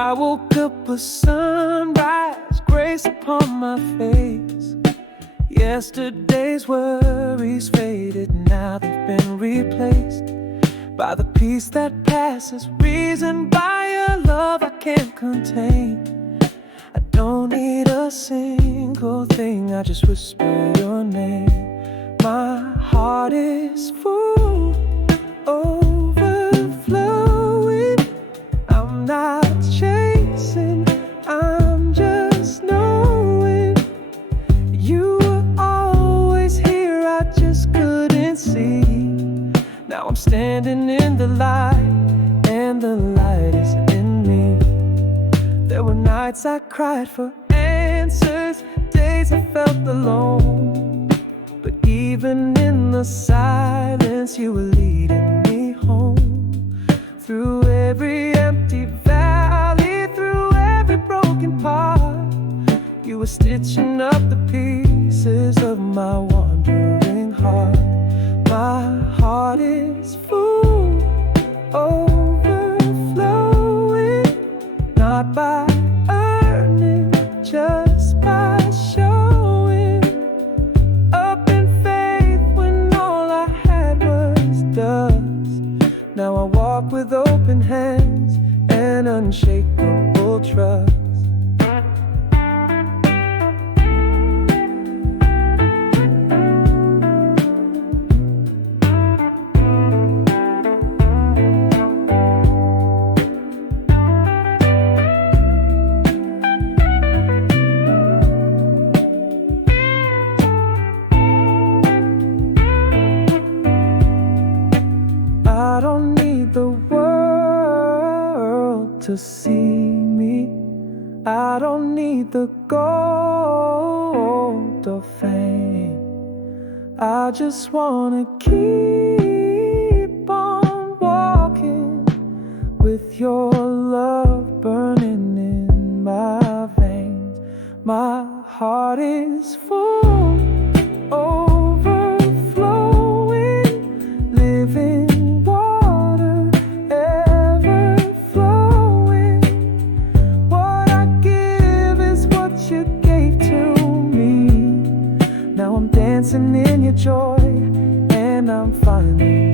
I woke up with sunrise, grace upon my face. Yesterday's worries faded, now they've been replaced by the peace that passes reason, by a love I can't contain. I don't need a single thing, I just whisper your name. My heart is full, overflowing. I'm not chasing, I'm just knowing you were always here, I just couldn't see. Now I'm standing in the light, and the light is in me. There were nights I cried for answers, days I felt alone, but even in the silence you were leading me home. Through every empty valley, through every broken part, you were stitching up the pieces of my wandering heart. My heart is full, overflowing, not by earning, just by showing up in faith when all I had was dust. Now I walk with open hands and unshakable trust. I don't need the world to see me. I don't need the gold or fame. I just wanna keep on walking with your love burning in my veins. My heart is full, overflowing, living dancing in your joy, and I'm finally